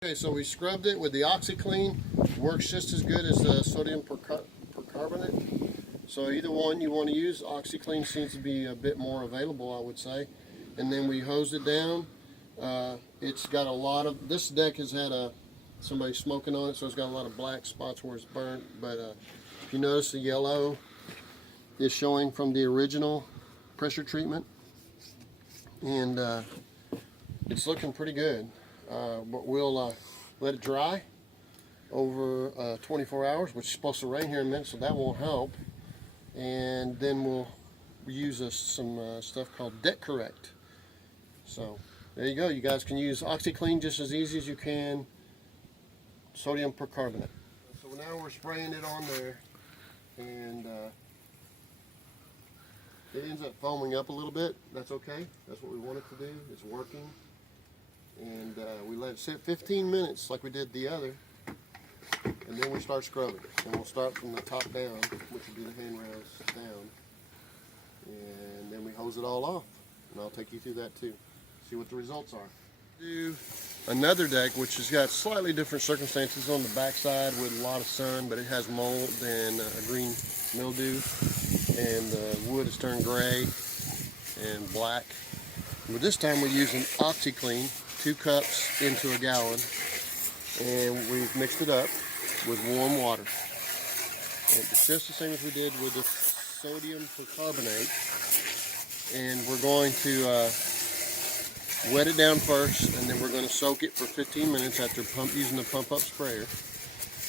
Okay, so we scrubbed it with the Oxi-clean. Works just as good as the sodium percarbonate. So either one you want to use, Oxi-clean seems to be a bit more available, I would say. And then we hosed it down. It's got a lot of, this deck has had somebody smoking on it, so it's got a lot of black spots where it's burnt. But if you notice, the yellow is showing from the original pressure treatment. And it's looking pretty good. But we'll let it dry over 24 hours, which is supposed to rain here in a minute, so that won't help. And then we'll use some stuff called Deck Correct. So there you go. You guys can use Oxi-clean just as easy as you can sodium percarbonate. So now we're spraying it on there, and it ends up foaming up a little bit. That's okay. That's what we want it to do. It's working. And we let it sit 15 minutes like we did the other, and then we start scrubbing. And we'll start from the top down, which would be the handrails down, and then we hose it all off. And I'll take you through that too, see what the results are. Do another deck which has got slightly different circumstances on the backside with a lot of sun, but it has mold and a green mildew, and the wood has turned gray and black. But this time we're using Oxi-clean, 2 cups into a gallon, and we've mixed it up with warm water. And it's just the same as we did with the sodium percarbonate. And we're going to wet it down first, and then we're going to soak it for 15 minutes after using the pump up sprayer.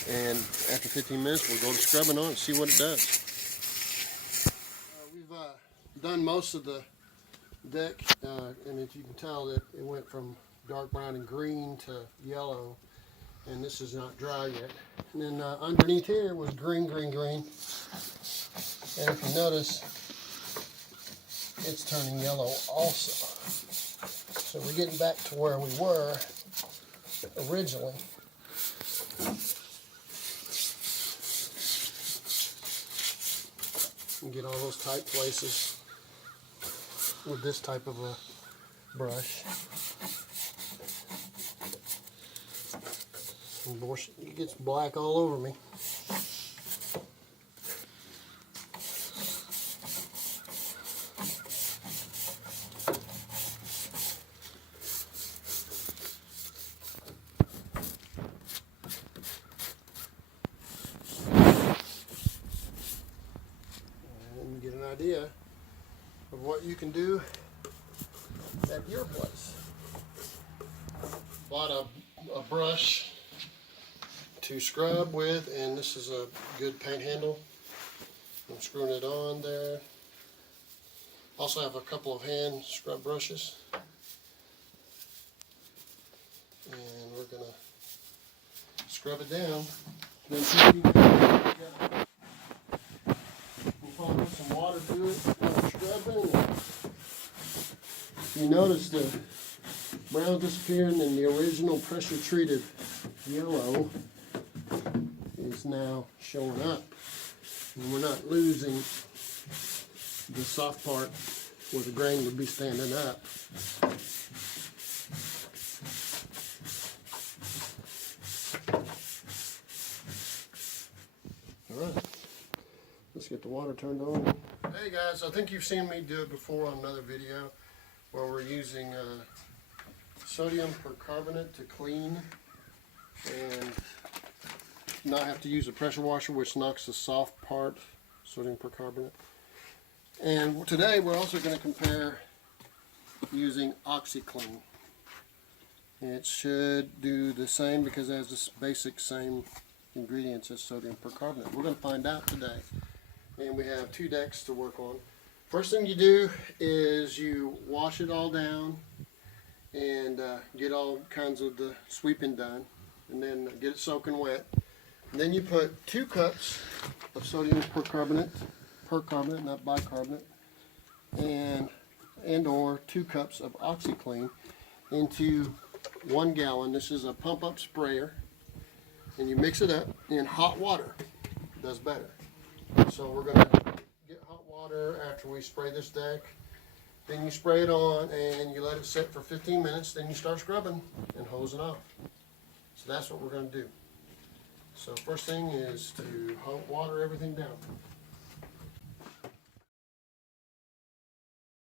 And after 15 minutes, we'll go to scrubbing on it and see what it does. We've done most of the deck, and as you can tell, that it went from dark brown and green to yellow, and this is not dry yet. And then underneath here was green. And if you notice, it's turning yellow also. So we're getting back to where we were originally. You get all those tight places with this type of a brush. And boy, it gets black all over me. And you get an idea of what you can do at your place. Bought a brush to scrub with, and this is a good paint handle. I'm screwing it on there. Also have a couple of hand scrub brushes, and we're gonna scrub it down. Then we'll probably put some water through it while we're scrubbing. You notice the brown disappearing, and the original pressure treated yellow is now showing up. And we're not losing the soft part where the grain would be standing up. Alright, let's get the water turned on. Hey guys, I think you've seen me do it before on another video where we're using sodium percarbonate to clean and not have to use a pressure washer, which knocks the soft part, sodium percarbonate. And today we're also going to compare using Oxi-clean. It should do the same because it has the basic same ingredients as sodium percarbonate. We're going to find out today. And we have 2 decks to work on. First thing you do is you wash it all down and get all kinds of the sweeping done, and then get it soaking wet. And then you put 2 cups of sodium percarbonate, not bicarbonate, and or 2 cups of Oxi-clean into 1 gallon. This is a pump up sprayer, and you mix it up in hot water. It does better. So we're going to get hot water after we spray this deck. Then you spray it on and you let it sit for 15 minutes. Then you start scrubbing and hose it off. that's what we're going to do. So first thing is to water everything down.